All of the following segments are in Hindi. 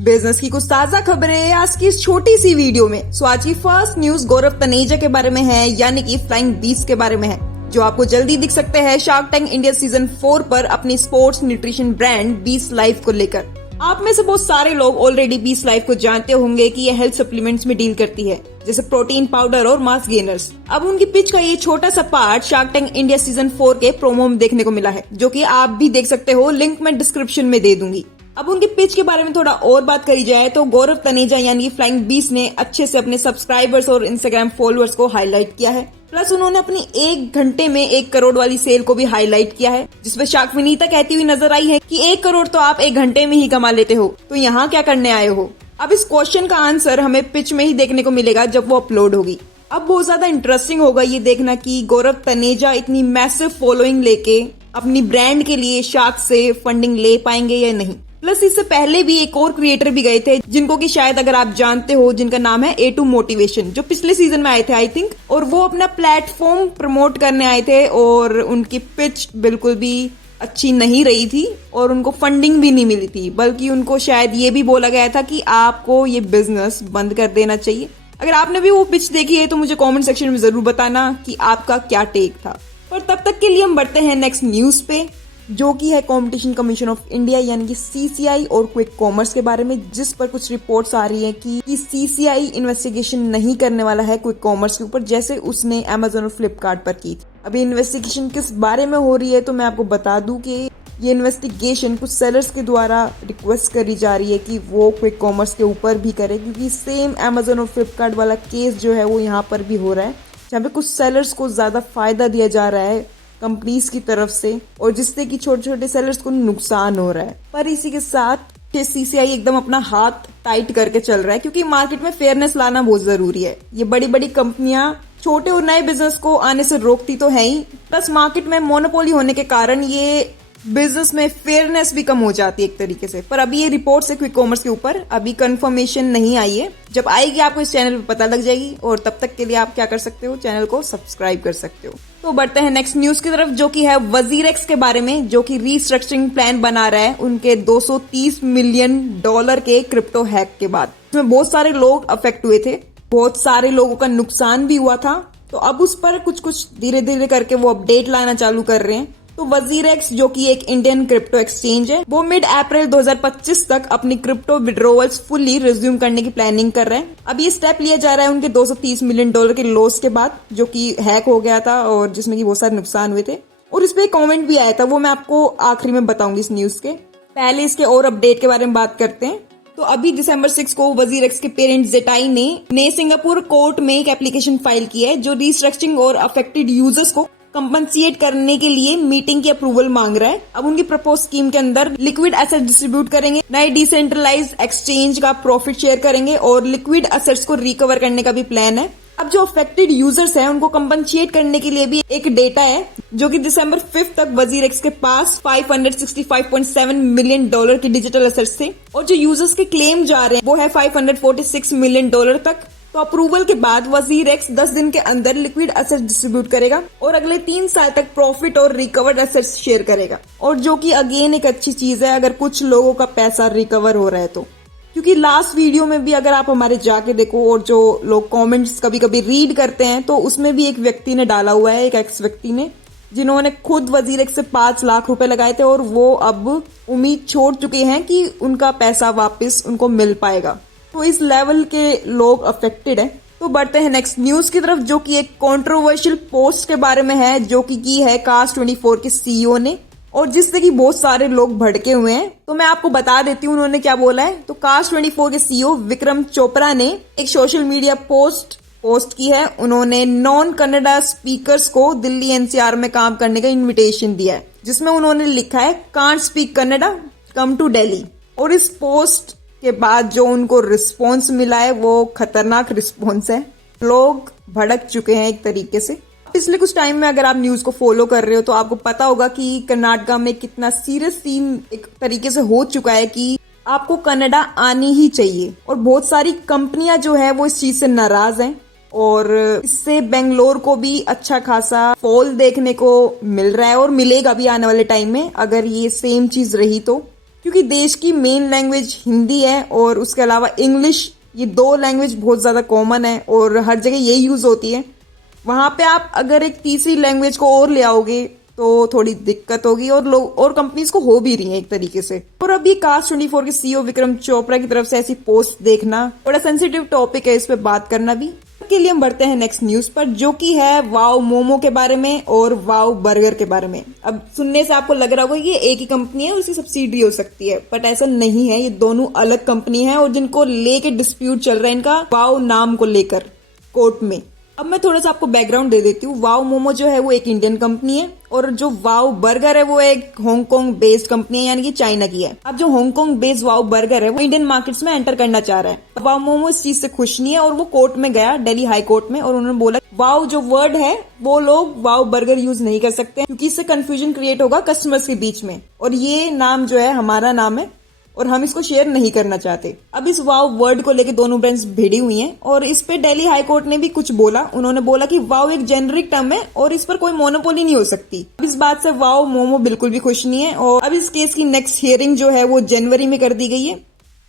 बिजनेस की कुछ ताजा खबरें आज की इस छोटी सी वीडियो में। सो आज की फर्स्ट न्यूज गौरव तनेजा के बारे में है, यानी कि फ्लाइंग बीस्ट के बारे में है, जो आपको जल्दी दिख सकते हैं शार्क टैंक इंडिया सीजन 4 पर अपनी sports nutrition brand beast life को लेकर। आप में से बहुत सारे लोग ऑलरेडी बीस्ट लाइफ को जानते होंगे कि ये हेल्थ सप्लीमेंट्स में डील करती है, जैसे प्रोटीन पाउडर और मास गेनर्स। अब उनकी पिच का ये छोटा सा part shark tank India season 4 के प्रोमो में देखने को मिला है, जो कि आप भी देख सकते हो, लिंक मैं डिस्क्रिप्शन में दे दूंगी। अब उनके पिच के बारे में थोड़ा और बात करी जाए तो गौरव तनेजा यानी कि फ्लाइंग बीस्ट ने अच्छे से अपने सब्सक्राइबर्स और इंस्टाग्राम फॉलोअर्स को हाईलाइट किया है। प्लस उन्होंने अपनी 1 घंटे में 1 करोड़ वाली सेल को भी हाईलाइट किया है, जिसमें शार्क विनीता कहती हुई नजर आई है कि 1 करोड़ तो आप 1 घंटे में ही कमा लेते हो, तो यहाँ क्या करने आए हो। अब इस क्वेश्चन का आंसर हमें पिच में ही देखने को मिलेगा जब वो अपलोड होगी। अब बहुत ज्यादा इंटरेस्टिंग होगा ये देखना कि गौरव तनेजा इतनी मैसिव फॉलोइंग लेके अपनी ब्रांड के लिए शार्क से फंडिंग ले पाएंगे या नहीं। प्लस इससे पहले भी एक और क्रिएटर भी गए थे, जिनको कि शायद अगर आप जानते हो, जिनका नाम है A2 मोटिवेशन, जो पिछले सीजन में आए थे आई थिंक, और वो अपना प्लेटफॉर्म प्रमोट करने आए थे और उनकी पिच बिल्कुल भी अच्छी नहीं रही थी और उनको फंडिंग भी नहीं मिली थी, बल्कि उनको शायद ये भी बोला गया था कि आपको ये बिजनेस बंद कर देना चाहिए। अगर आपने भी वो पिच देखी है तो मुझे कमेंट सेक्शन में जरूर बताना कि आपका क्या टेक था। और तब तक के लिए हम बढ़ते हैं नेक्स्ट न्यूज पे, जो कि है कंपटीशन कमीशन ऑफ इंडिया यानी कि CCI और क्विक कॉमर्स के बारे में, जिस पर कुछ रिपोर्ट्स आ रही हैं कि CCI इन्वेस्टिगेशन नहीं करने वाला है क्विक कॉमर्स के ऊपर, जैसे उसने Amazon और फ्लिपकार्ट पर की थी। अभी इन्वेस्टिगेशन किस बारे में हो रही है तो मैं आपको बता दूं कि ये इन्वेस्टिगेशन कुछ सेलर्स के द्वारा रिक्वेस्ट करी जा रही है कि वो क्विक कॉमर्स के ऊपर भी करे, क्योंकि सेम Amazon और फ्लिपकार्ट वाला केस जो है वो यहाँ पर भी हो रहा है, जहाँ पे कुछ सेलर्स को ज्यादा फायदा दिया जा रहा है कंपनीज की तरफ से, और जिससे कि छोटे छोटे सेलर्स को नुकसान हो रहा है। पर इसी के साथ CCI एकदम अपना हाथ टाइट करके चल रहा है, क्योंकि मार्केट में फेयरनेस लाना बहुत जरूरी है। ये बड़ी बड़ी कंपनियां छोटे और नए बिजनेस को आने से रोकती तो है ही, प्लस मार्केट में मोनोपोली होने के कारण ये बिजनेस में फेयरनेस भी कम हो जाती है एक तरीके से। पर अभी ये रिपोर्ट है क्विक कॉमर्स के ऊपर, अभी कंफर्मेशन नहीं आई है, जब आएगी आपको इस चैनल पे पता लग जाएगी। और तब तक के लिए आप क्या कर सकते हो, चैनल को सब्सक्राइब कर सकते हो। तो बढ़ते हैं नेक्स्ट न्यूज की तरफ, जो कि है वजीरेक्स के बारे में, जो कि रीस्ट्रक्चरिंग प्लान बना रहा है उनके $230 मिलियन के क्रिप्टो हैक के बाद। इसमें बहुत सारे लोग अफेक्ट हुए थे, बहुत सारे लोगों का नुकसान भी हुआ था, तो अब उस पर कुछ कुछ धीरे धीरे करके वो अपडेट लाना चालू कर रहे हैं। तो वजीरेक्स, जो कि एक इंडियन क्रिप्टो एक्सचेंज है, वो मिड अप्रैल 2025 तक अपनी क्रिप्टो विड्रोवल्स फुल्ली रिज्यूम करने की प्लानिंग कर रहे हैं। अब ये स्टेप लिया जा रहा है उनके $230 मिलियन के लॉस के बाद, जो कि हैक हो गया था और जिसमें कि बहुत सारे नुकसान हुए थे। और इस पे एक कमेंट भी आया था, वो मैं आपको आखिरी में बताऊंगी इस न्यूज के। पहले इसके और अपडेट के बारे में बात करते हैं। तो अभी दिसंबर 6 को वजीरेक्स के पेरेंट जेटाई ने सिंगापुर कोर्ट में एक एप्लीकेशन फाइल की है, जो रिस्ट्रक्चरिंग और अफेक्टेड यूजर्स को कंपनसेट करने के लिए मीटिंग की अप्रूवल मांग रहा है। अब उनकी प्रपोज स्कीम के अंदर लिक्विड एसेट डिस्ट्रीब्यूट करेंगे, नए डिसेंट्रलाइज एक्सचेंज का प्रॉफिट शेयर करेंगे और लिक्विड एसेट्स को रिकवर करने का भी प्लान है। अब जो अफेक्टेड यूजर्स हैं उनको कंपनसेट करने के लिए भी एक डेटा है, जो कि दिसंबर 5 तक वजीरेक्स के पास $565.7 मिलियन की डिजिटल एसेट्स थे, और जो यूजर्स के क्लेम जा रहे हैं वो है $546 मिलियन तक। तो अप्रूवल के बाद वजीरेक्स 10 दिन के अंदर लिक्विड एसेट्स डिस्ट्रीब्यूट करेगा और अगले 3 साल तक प्रॉफिट और रिकवर्ड एसेट्स शेयर करेगा, और जो कि अगेन एक अच्छी चीज है अगर कुछ लोगों का पैसा रिकवर हो रहा है तो। क्योंकि लास्ट वीडियो में भी अगर आप हमारे जाके देखो और जो लोग कमेंट्स कभी कभी रीड करते हैं, तो उसमें भी एक व्यक्ति ने डाला हुआ है, एक एक्स व्यक्ति ने, जिन्होंने खुद वजीरेक्स से 5 लाख रुपए लगाए थे और वो अब उम्मीद छोड़ चुके हैं कि उनका पैसा वापस उनको मिल पाएगा। तो इस लेवल के लोग अफेक्टेड हैं। तो बढ़ते हैं नेक्स्ट न्यूज की तरफ, जो कि एक कंट्रोवर्शियल पोस्ट के बारे में है, जो कि की है Cars24 के CEO ने, और जिससे कि बहुत सारे लोग भड़के हुए हैं। तो मैं आपको बता देती हूँ उन्होंने क्या बोला है। तो Cars24 के CEO विक्रम चोपड़ा ने एक सोशल मीडिया पोस्ट की है। उन्होंने नॉन कन्नड़ा स्पीकर्स को दिल्ली NCR में काम करने का इन्विटेशन दिया है, जिसमें उन्होंने लिखा है can't speak Kannada, come to Delhi. और इस पोस्ट के बाद जो उनको रिस्पॉन्स मिला है वो खतरनाक रिस्पॉन्स है, लोग भड़क चुके हैं एक तरीके से। पिछले कुछ टाइम में अगर आप न्यूज को फॉलो कर रहे हो तो आपको पता होगा कि कर्नाटका में कितना सीरियस सीन एक तरीके से हो चुका है कि आपको कन्नड़ा आनी ही चाहिए, और बहुत सारी कंपनियां जो है वो इस चीज से नाराज हैं, और इससे बेंगलोर को भी अच्छा खासा फॉल देखने को मिल रहा है और मिलेगा भी आने वाले टाइम में अगर ये सेम चीज रही तो। क्योंकि देश की मेन लैंग्वेज हिंदी है और उसके अलावा इंग्लिश, ये दो लैंग्वेज बहुत ज़्यादा कॉमन है और हर जगह यही यूज़ होती है। वहाँ पे आप अगर एक तीसरी लैंग्वेज को और ले आओगे तो थोड़ी दिक्कत होगी, और लोग और कंपनीज को हो भी रही है एक तरीके से। और अभी कास्ट24 के सीईओ विक्रम चोपड़ा की तरफ से ऐसी पोस्ट देखना बड़ा सेंसिटिव टॉपिक है, इस पे बात करना भी। के लिए हम बढ़ते हैं नेक्स्ट न्यूज पर, जो कि है वाव मोमो के बारे में और वाव बर्गर के बारे में। अब सुनने से आपको लग रहा होगा कि ये एक ही कंपनी है और उसकी सब्सिडी हो सकती है, बट ऐसा नहीं है। ये दोनों अलग कंपनी है और जिनको लेके डिस्प्यूट चल रहा है इनका वाव नाम को लेकर कोर्ट में। अब मैं थोड़ा सा आपको बैकग्राउंड दे देती हूँ। वाव मोमो जो है वो एक इंडियन कंपनी है और जो वाव बर्गर है वो एक हांगकांग बेस्ड कंपनी है, यानी कि चाइना की है। अब जो हांगकांग बेस्ड वाव बर्गर है वो इंडियन मार्केट्स में एंटर करना चाह रहा है। वाव मोमो इस चीज से खुश नहीं है और वो कोर्ट में गया, दिल्ली हाई कोर्ट में, और उन्होंने बोला वाव जो वर्ड है वो लोग वाव बर्गर यूज नहीं कर सकते क्योंकि इससे कंफ्यूजन क्रिएट होगा कस्टमर्स के बीच में, और ये नाम जो है हमारा नाम है और हम इसको शेयर नहीं करना चाहते। अब इस वाव वर्ड को लेकर दोनों ब्रांड्स भिड़ी हुई हैं और इस पे दिल्ली हाई कोर्ट ने भी कुछ बोला। उन्होंने बोला कि वाव एक जेनरिक टर्म है और इस पर कोई मोनोपोली नहीं हो सकती। अब इस बात से वाव मोमो बिल्कुल भी खुश नहीं है और अब इस केस की नेक्स्ट हियरिंग जो है वो जनवरी में कर दी गई है।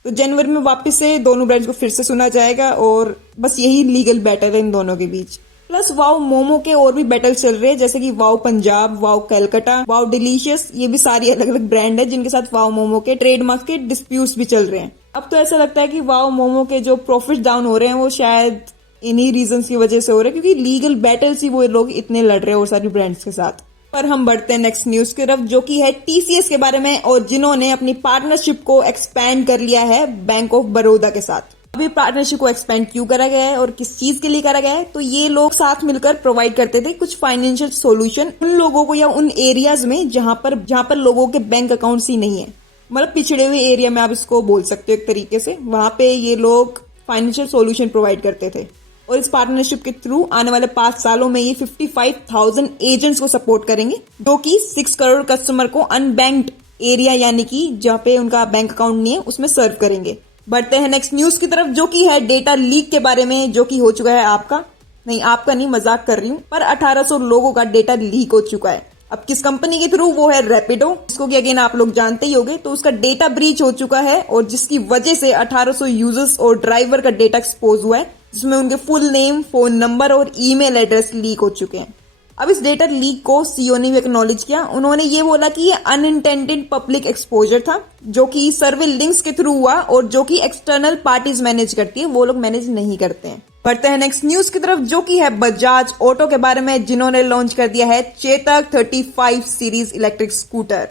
तो जनवरी में वापस से दोनों ब्रांड्स को फिर से सुना जाएगा और बस यही लीगल बैटल है इन दोनों के बीच। प्लस वाव मोमो के और भी बैटल चल रहे हैं, जैसे कि वाव पंजाब, वाव कलकत्ता, वाव डिलीशियस, ये भी सारी अलग अलग ब्रांड है जिनके साथ वाव मोमो के ट्रेडमार्क के डिस्प्यूट्स भी चल रहे हैं। अब तो ऐसा लगता है कि वाव मोमो के जो प्रॉफिट डाउन हो रहे हैं वो शायद इन्हीं रीजंस की वजह से हो रहे हैं, क्योंकि लीगल बैटल्स ही वो लोग इतने लड़ रहे हैं और सारी ब्रांड्स के साथ। पर हम बढ़ते हैं नेक्स्ट न्यूज की तरफ, जो कि है टीसीएस के बारे में, और जिन्होंने अपनी पार्टनरशिप को एक्सपैंड कर लिया है बैंक ऑफ बड़ौदा के साथ। अभी पार्टनरशिप को एक्सपेंड क्यों करा गया है और किस चीज के लिए करा गया है, तो ये लोग साथ मिलकर प्रोवाइड करते थे कुछ फाइनेंशियल सॉल्यूशन उन लोगों को या उन एरियाज में जहां पर लोगों के बैंक अकाउंट्स ही नहीं है, मतलब पिछड़े हुए एरिया में आप इसको बोल सकते हो एक तरीके से। वहां पे ये लोग फाइनेंशियल सॉल्यूशन प्रोवाइड करते थे और इस पार्टनरशिप के थ्रू आने वाले 5 सालों में ये 55,000 एजेंट्स को सपोर्ट करेंगे, जो कि 6 करोड़ कस्टमर को अनबैंक्ड एरिया यानी कि जहाँ पे उनका बैंक अकाउंट नहीं है उसमें सर्व करेंगे। बढ़ते हैं नेक्स्ट न्यूज की तरफ, जो कि है डेटा लीक के बारे में, जो कि हो चुका है आपका नहीं, मजाक कर रही हूँ, पर 1800 लोगों का डेटा लीक हो चुका है। अब किस कंपनी के थ्रू, वो है रैपिडो, जिसको कि अगेन आप लोग जानते ही होंगे। तो उसका डेटा ब्रीच हो चुका है और जिसकी वजह से 1800 यूजर्स और ड्राइवर का डेटा एक्सपोज हुआ है, जिसमें उनके फुल नेम, फोन नंबर और ईमेल एड्रेस लीक हो चुके हैं। अब इस डेटा लीक को सीईओ ने भी एक्नॉलेज किया। उन्होंने ये बोला कि ये अनइंटेंडेड पब्लिक एक्सपोजर था, जो कि सर्वे लिंक्स के थ्रू हुआ और जो कि एक्सटर्नल पार्टीज मैनेज करती है, वो लोग मैनेज नहीं करते हैं। बढ़ते हैं नेक्स्ट न्यूज की तरफ, जो कि है बजाज ऑटो के बारे में, जिन्होंने लॉन्च कर दिया है चेतक 35 सीरीज इलेक्ट्रिक स्कूटर।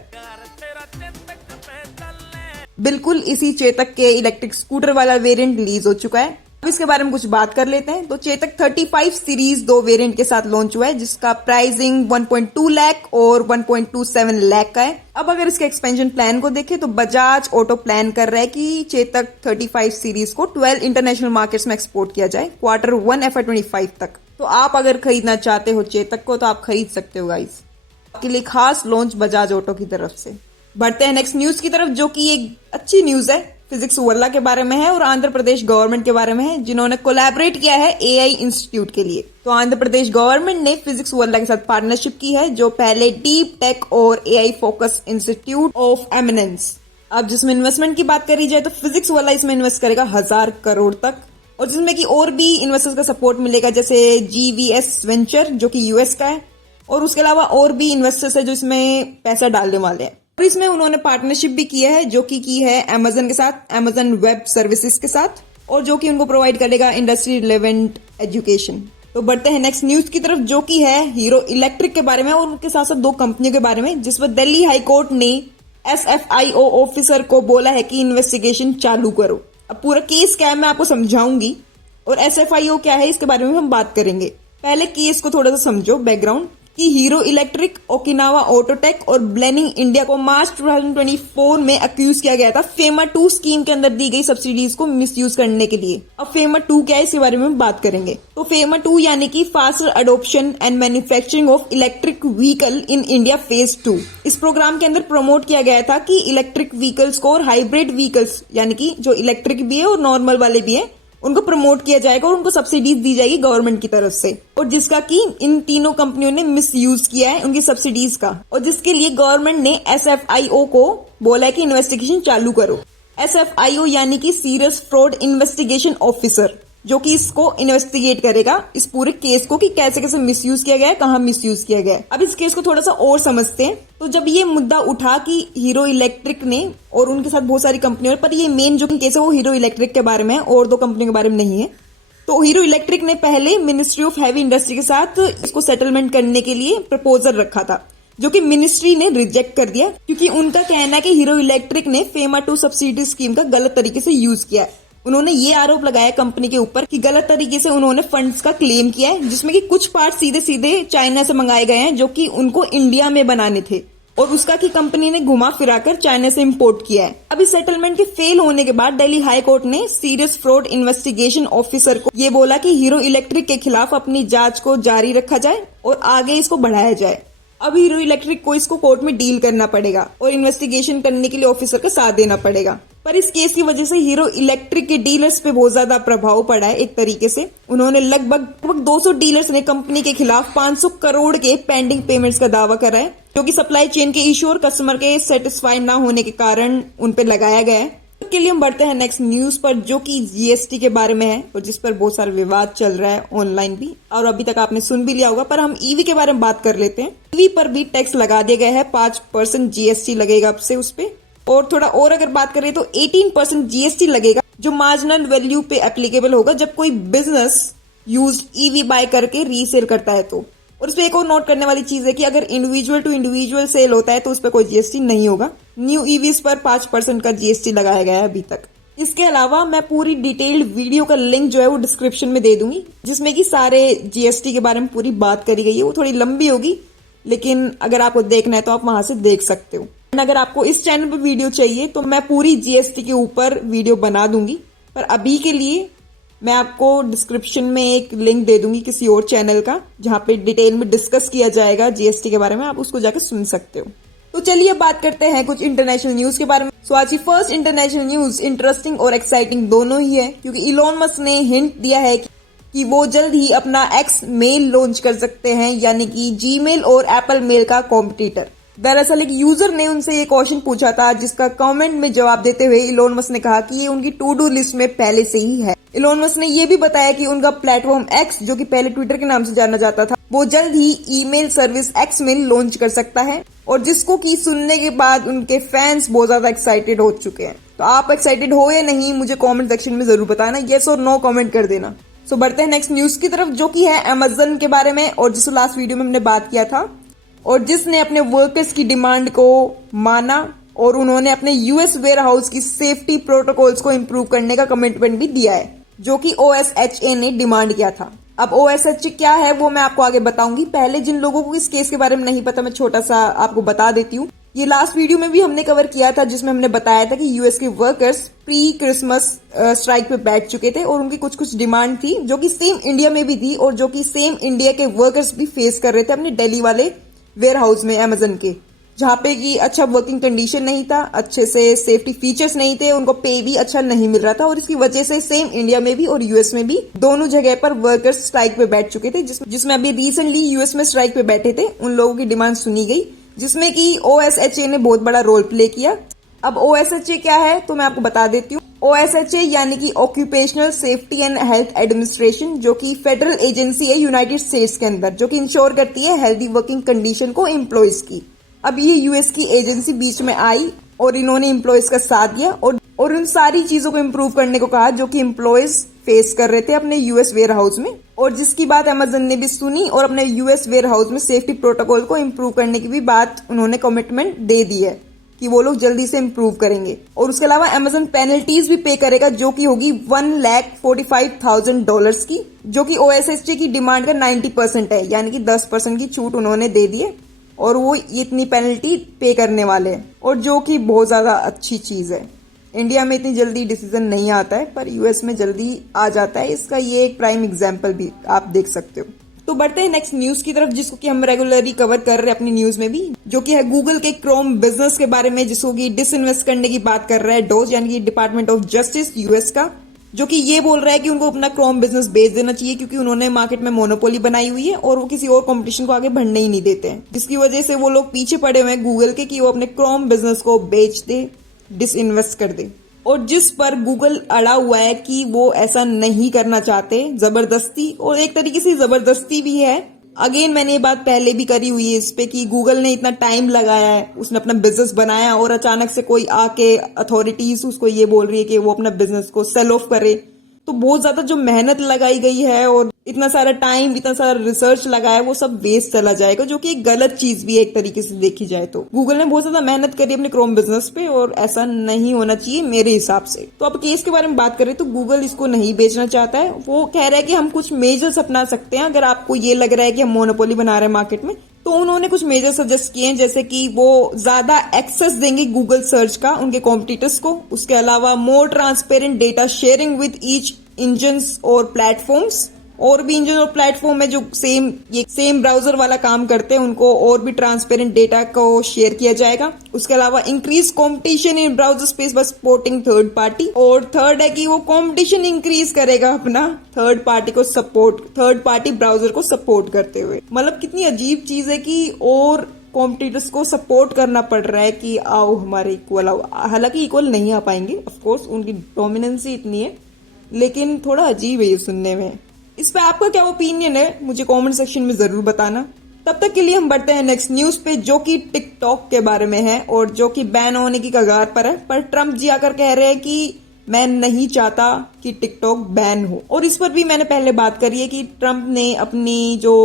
बिल्कुल इसी चेतक के इलेक्ट्रिक स्कूटर वाला वेरिएंट रिलीज हो चुका है। अब इसके बारे में कुछ बात कर लेते हैं। तो चेतक 35 सीरीज 2 वेरिएंट के साथ लॉन्च हुआ है, जिसका प्राइसिंग 1.2 लाख और 1.27 लाख का है। अब अगर इसके एक्सपेंशन प्लान को देखें तो बजाज ऑटो प्लान कर रहा है कि चेतक 35 सीरीज को 12 इंटरनेशनल मार्केट्स में एक्सपोर्ट किया जाए Q1 FY25 तक। तो आप अगर खरीदना चाहते हो चेतक को तो आप खरीद सकते हो गाइस। आपके लिए खास लॉन्च बजाज ऑटो की तरफ से। बढ़ते हैं नेक्स्ट न्यूज की तरफ, जो कि एक अच्छी न्यूज है, फिजिक्स वर्ला के बारे में है और आंध्र प्रदेश गवर्नमेंट के बारे में है, जिन्होंने कोलैबोरेट किया है एआई इंस्टीट्यूट के लिए। तो आंध्र प्रदेश गवर्नमेंट ने फिजिक्स वर्ला के साथ पार्टनरशिप की है, जो पहले डीप टेक और AI focus institute of eminence. अब जिसमें इन्वेस्टमेंट की बात करी जाए तो फिजिक्स वर्ला इसमें इन्वेस्ट करेगा 1000 करोड़ तक, और जिसमें कि और भी इन्वेस्टर्स का सपोर्ट मिलेगा, जैसे GVS वेंचर जो कि यूएस का है, और उसके अलावा और भी इन्वेस्टर्स है जो इसमें पैसा डालने वाले हैं। और इसमें उन्होंने पार्टनरशिप भी किया है, जो कि की है अमेजन के साथ, अमेजन वेब सर्विसेज के साथ, और जो कि उनको प्रोवाइड करेगा इंडस्ट्री रिलेवेंट एजुकेशन। तो बढ़ते हैं नेक्स्ट न्यूज की तरफ, जो कि है हीरो इलेक्ट्रिक के बारे में और उनके साथ साथ 2 कंपनियों के बारे में, जिस पर दिल्ली हाई कोर्ट ने SFIO ऑफिसर को बोला है कि इन्वेस्टिगेशन चालू करो। अब पूरा केस क्या है मैं आपको समझाऊंगी, और SFIO क्या है इसके बारे में हम बात करेंगे। पहले केस को थोड़ा सा समझो बैकग्राउंड, कि हीरो इलेक्ट्रिक, ओकिनावा ऑटोटेक और ब्लेनिंग इंडिया को मार्च 2024 में अक्यूज किया गया था फेमा 2 स्कीम के अंदर दी गई सब्सिडीज को मिसयूज करने के लिए। अब फेमा 2 क्या है इसके बारे में बात करेंगे। तो फेमा 2 यानी कि faster adoption and manufacturing of electric vehicle in India phase 2। इस प्रोग्राम के अंदर प्रमोट किया गया था कि इलेक्ट्रिक व्हीकल्स को और हाइब्रिड व्हीकल्स, यानी कि जो इलेक्ट्रिक भी है और नॉर्मल वाले भी है, उनको प्रमोट किया जाएगा और उनको सब्सिडीज दी जाएगी गवर्नमेंट की तरफ से, और जिसका कि इन तीनों कंपनियों ने मिस यूज किया है उनकी सब्सिडीज का, और जिसके लिए गवर्नमेंट ने SFIO को बोला है कि इन्वेस्टिगेशन चालू करो। SFIO यानी कि सीरियस फ्रॉड इन्वेस्टिगेशन ऑफिसर, जो कि इसको इन्वेस्टिगेट करेगा इस पूरे केस को कि कैसे कैसे मिसयूज किया गया है, कहाँ मिसयूज किया गया है। अब इस केस को थोड़ा सा और समझते हैं। तो जब ये मुद्दा उठा कि हीरो इलेक्ट्रिक ने और उनके साथ बहुत सारी कंपनियों, पर ये मेन जो केस है वो हीरो इलेक्ट्रिक के बारे में है और 2 कंपनियों के बारे में नहीं है। तो हीरो इलेक्ट्रिक ने पहले मिनिस्ट्री ऑफ हैवी इंडस्ट्री के साथ इसको सेटलमेंट करने के लिए प्रपोजल रखा था, जो कि मिनिस्ट्री ने रिजेक्ट कर दिया, क्योंकि उनका कहना है कि हीरो इलेक्ट्रिक ने FEMA 2 सब्सिडी स्कीम का गलत तरीके से यूज किया है। उन्होंने ये आरोप लगाया कंपनी के ऊपर कि गलत तरीके से उन्होंने फंड्स का क्लेम किया है, जिसमें कि कुछ पार्ट सीधे सीधे चाइना से मंगाए गए हैं जो कि उनको इंडिया में बनाने थे, और उसका कि कंपनी ने घुमा फिराकर चाइना से इंपोर्ट किया है। अब इस सेटलमेंट के फेल होने के बाद दिल्ली हाई कोर्ट ने सीरियस फ्रॉड इन्वेस्टिगेशन ऑफिसर को ये बोला कि हीरो इलेक्ट्रिक के खिलाफ अपनी जांच को जारी रखा जाए और आगे इसको बढ़ाया जाए। अब हीरो इलेक्ट्रिक को इसको कोर्ट में डील करना पड़ेगा और इन्वेस्टिगेशन करने के लिए ऑफिसर का साथ देना पड़ेगा। पर इस केस की वजह से हीरो इलेक्ट्रिक के डीलर्स पे बहुत ज्यादा प्रभाव पड़ा है। एक तरीके से उन्होंने लगभग 200 डीलर्स ने कंपनी के खिलाफ 500 करोड़ के पेंडिंग पेमेंट्स का दावा करा है, जो कि सप्लाई चेन के इशू और कस्टमर के सेटिस्फाई ना होने के कारण उन पे लगाया गया है। के लिए हम बढ़ते हैं नेक्स्ट न्यूज पर, जो कि GST के बारे में है और जिस पर बहुत सारा विवाद चल रहा है ऑनलाइन भी, और अभी तक आपने सुन भी लिया होगा। पर हम EV के बारे में बात कर लेते हैं। EV पर भी टैक्स लगा दिया गया है, 5% GST लगेगा अब से उस पे, और थोड़ा और अगर बात करें तो 18% GST लगेगा, जो मार्जिनल वैल्यू पे एप्लीकेबल होगा जब कोई बिजनेस यूज्ड EV बाय करके रीसेल करता है तो। और उसपे एक और नोट करने वाली चीज है कि अगर इंडिविजुअल टू इंडिविजुअल सेल होता है तो उस पर कोई GST नहीं होगा। न्यू EVs पर 5% का GST लगाया गया है अभी तक। इसके अलावा मैं पूरी डिटेल्ड वीडियो का लिंक जो है वो डिस्क्रिप्शन में दे दूंगी, जिसमें कि सारे GST के बारे में पूरी बात करी गई है। वो थोड़ी लंबी होगी, लेकिन अगर आपको देखना है तो आप वहां से देख सकते हो। अगर आपको इस चैनल पर वीडियो चाहिए तो मैं पूरी GST के ऊपर वीडियो बना दूंगी, पर अभी के लिए मैं आपको डिस्क्रिप्शन में एक लिंक दे दूंगी किसी और चैनल का, जहां पे डिटेल में डिस्कस किया जाएगा GST के बारे में, आप उसको जाकर सुन सकते हो। तो चलिए बात करते हैं कुछ इंटरनेशनल न्यूज के बारे में। सो आज की फर्स्ट इंटरनेशनल न्यूज इंटरेस्टिंग और एक्साइटिंग दोनों ही है, क्योंकि इलॉन मस्क ने हिंट दिया है कि वो जल्द ही अपना X मेल लॉन्च कर सकते हैं, यानी कि Gmail और एप्पल मेल का कॉम्पिटिटर। दरअसल एक यूजर ने उनसे ये क्वेश्चन पूछा था, जिसका कमेंट में जवाब देते हुए इलॉन मस्क ने कहा कि ये उनकी टू डू लिस्ट में पहले से ही है। इलॉन मस्क ने ये भी बताया कि उनका प्लेटफॉर्म X, जो कि पहले ट्विटर के नाम से जाना जाता था, वो जल्द ही email service X mail launch कर सकता है, और जिसको कि सुनने के बाद उनके फैंस बहुत ज्यादा एक्साइटेड हो चुके हैं। तो आप एक्साइटेड हो या नहीं, मुझे कमेंट सेक्शन में जरूर बताना, येस और नो कमेंट कर देना। सो बढ़ते हैं नेक्स्ट न्यूज की तरफ, जो कि है अमेजन के बारे में, और जिसको लास्ट वीडियो में हमने बात किया था, और जिसने अपने वर्कर्स की डिमांड को माना और उन्होंने अपने US वेयर हाउस की सेफ्टी प्रोटोकॉल्स को इम्प्रूव करने का कमिटमेंट भी दिया है, जो कि OSHA ने डिमांड किया था। अब OSHA क्या है वो मैं आपको आगे बताऊंगी। पहले जिन लोगों को इस केस के बारे में नहीं पता, मैं छोटा सा आपको बता देती हूँ। ये लास्ट वीडियो में भी हमने कवर किया था, जिसमें हमने बताया था कि US के वर्कर्स प्री क्रिसमस स्ट्राइक पे बैठ चुके थे, और उनकी कुछ कुछ डिमांड थी जो कि सेम इंडिया में भी थी, और जो कि सेम इंडिया के वर्कर्स भी फेस कर रहे थे अपने दिल्ली वाले वेयर हाउस में अमेजन के, जहाँ पे कि अच्छा वर्किंग कंडीशन नहीं था, अच्छे से सेफ्टी फीचर्स नहीं थे, उनको पे भी अच्छा नहीं मिल रहा था, और इसकी वजह से सेम इंडिया में भी और US में भी दोनों जगह पर वर्कर्स स्ट्राइक पे बैठ चुके थे। जिसमें अभी रिसेंटली US में स्ट्राइक पे बैठे थे, उन लोगों की डिमांड सुनी गई, जिसमें कि OSHA ने बहुत बड़ा रोल प्ले किया। अब OSHA क्या है तो मैं आपको बता देती हूँ। OSHA यानी कि occupational safety and health administration, जो कि फेडरल एजेंसी है यूनाइटेड स्टेट्स के अंदर, जो कि इंश्योर करती है हेल्दी वर्किंग कंडीशन को एम्प्लॉयज की। अब ये US की एजेंसी बीच में आई और इन्होंने एम्प्लॉयज का साथ दिया और उन सारी चीजों को इम्प्रूव करने को कहा जो कि एम्प्लॉयज फेस कर रहे थे अपने US वेयर हाउस में, और जिसकी बात अमेजन ने भी सुनी और अपने US वेयर हाउस में सेफ्टी प्रोटोकॉल को इम्प्रूव करने की भी बात उन्होंने कमिटमेंट दे दी है कि वो लोग जल्दी से इम्प्रूव करेंगे। और उसके अलावा अमेजन पेनल्टीज भी पे करेगा, जो कि होगी $1,45,000 की, जो कि OSHA की डिमांड का 90% है, यानी कि 10% की छूट उन्होंने दे दी है, और वो इतनी पेनल्टी पे करने वाले हैं, और जो कि बहुत ज्यादा अच्छी चीज है। इंडिया में इतनी जल्दी डिसीजन नहीं आता है, पर US में जल्दी आ जाता है। इसका ये एक प्राइम एग्जाम्पल भी आप देख सकते हो। तो बढ़ते हैं नेक्स्ट न्यूज की तरफ, जिसको कि हम रेगुलरली कवर कर रहे हैं अपनी न्यूज में भी, जो कि है गूगल के क्रोम बिजनेस के बारे में, जिसको कि डिसइन्वेस्ट करने की बात कर रहा है DOJ यानी कि डिपार्टमेंट ऑफ जस्टिस US का। जो कि ये बोल रहा है कि उनको अपना क्रोम बिजनेस बेच देना चाहिए क्योंकि उन्होंने मार्केट में मोनोपोली बनाई हुई है और वो किसी और कंपटीशन को आगे बढ़ने ही नहीं देते हैं, जिसकी वजह से वो लोग पीछे पड़े हुए हैं गूगल के कि वो अपने क्रोम बिजनेस को बेच दे, डिसइन्वेस्ट कर दे। और जिस पर गूगल अड़ा हुआ है कि वो ऐसा नहीं करना चाहते, जबरदस्ती, और एक तरीके से जबरदस्ती भी है। अगेन मैंने ये बात पहले भी करी हुई है इस पे कि गूगल ने इतना टाइम लगाया है, उसने अपना बिजनेस बनाया और अचानक से कोई आके अथॉरिटीज उसको ये बोल रही है कि वो अपना बिजनेस को सेल ऑफ करे। तो बहुत ज्यादा जो मेहनत लगाई गई है और इतना सारा टाइम, इतना सारा रिसर्च लगा है, वो सब वेस्ट चला जाएगा, जो कि एक गलत चीज भी है एक तरीके से देखी जाए तो। गूगल ने बहुत ज्यादा मेहनत करी अपने क्रोम बिजनेस पे और ऐसा नहीं होना चाहिए मेरे हिसाब से। तो अब केस के बारे में बात करें तो गूगल इसको नहीं बेचना चाहता है। वो कह रहा है कि हम कुछ मेजर्स अपना सकते हैं अगर आपको ये लग रहा है कि हम मोनोपोली बना रहे हैं मार्केट में। तो उन्होंने कुछ मेजर सजेस्ट किए हैं, जैसे कि वो ज्यादा एक्सेस देंगे गूगल सर्च का उनके कॉम्पिटिटर्स को। उसके अलावा more transparent data sharing with each engines और प्लेटफॉर्म्स। और भी इंजन और प्लेटफॉर्म है जो सेम ब्राउजर वाला काम करते हैं, उनको और भी ट्रांसपेरेंट डेटा को शेयर किया जाएगा। उसके अलावा increase competition in browser space bye supporting third party. और थर्ड है कि वो कंपटीशन इंक्रीज करेगा अपना थर्ड पार्टी ब्राउजर को सपोर्ट करते हुए। मतलब कितनी अजीब चीज है कि और कॉम्पिटिटर्स को सपोर्ट करना पड़ रहा है कि आओ हमारे इक्वल आओ। हालांकि इक्वल नहीं आ पाएंगे, ऑफकोर्स उनकी डोमिनेंसी इतनी है, लेकिन थोड़ा अजीब है ये सुनने में। इस पे आपका क्या ओपिनियन है मुझे कमेंट सेक्शन में जरूर बताना। तब तक के लिए हम बढ़ते हैं नेक्स्ट न्यूज पे, जो कि टिकटॉक के बारे में है और जो कि बैन होने की कगार पर है। पर ट्रम्प जी आकर कह रहे हैं कि मैं नहीं चाहता कि टिकटॉक बैन हो। और इस पर भी मैंने पहले बात करी है कि ट्रम्प ने अपनी जो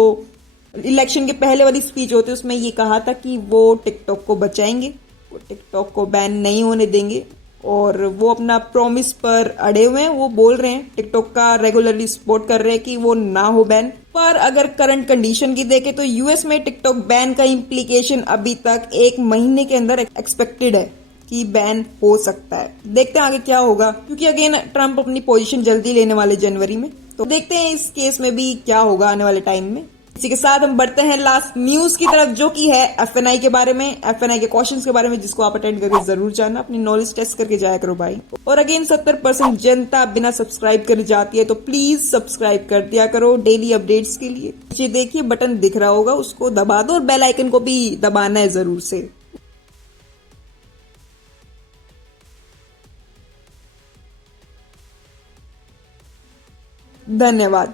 इलेक्शन के पहले वाली स्पीच होती है उसमें ये कहा था कि वो टिकटॉक को बचाएंगे, वो टिकटॉक को बैन नहीं होने देंगे। और वो अपना प्रॉमिस पर अड़े हुए हैं। वो बोल रहे हैं, टिकटॉक का रेगुलरली सपोर्ट कर रहे हैं कि वो ना हो बैन। पर अगर करंट कंडीशन की देखें तो यूएस में टिकटॉक बैन का इम्प्लीकेशन अभी तक 1 महीने के अंदर एक्सपेक्टेड है कि बैन हो सकता है। देखते हैं आगे क्या होगा, क्योंकि अगेन ट्रम्प अपनी पोजीशन जल्दी लेने वाले जनवरी में। तो देखते हैं इस केस में भी क्या होगा आने वाले टाइम में। इसी के साथ हम बढ़ते हैं लास्ट न्यूज की तरफ, जो कि है एफएनआई के बारे में, एफएनआई के क्वेश्चंस के बारे में, जिसको आप अटेंड करके जरूर जाना, अपनी नॉलेज टेस्ट करके जाया करो भाई। और अगेन 70% जनता बिना सब्सक्राइब करे जाती है, तो प्लीज सब्सक्राइब कर दिया करो डेली अपडेट्स के लिए। नीचे देखिए बटन दिख रहा होगा, उसको दबा दो और बेल आइकन को भी दबाना है जरूर से। धन्यवाद।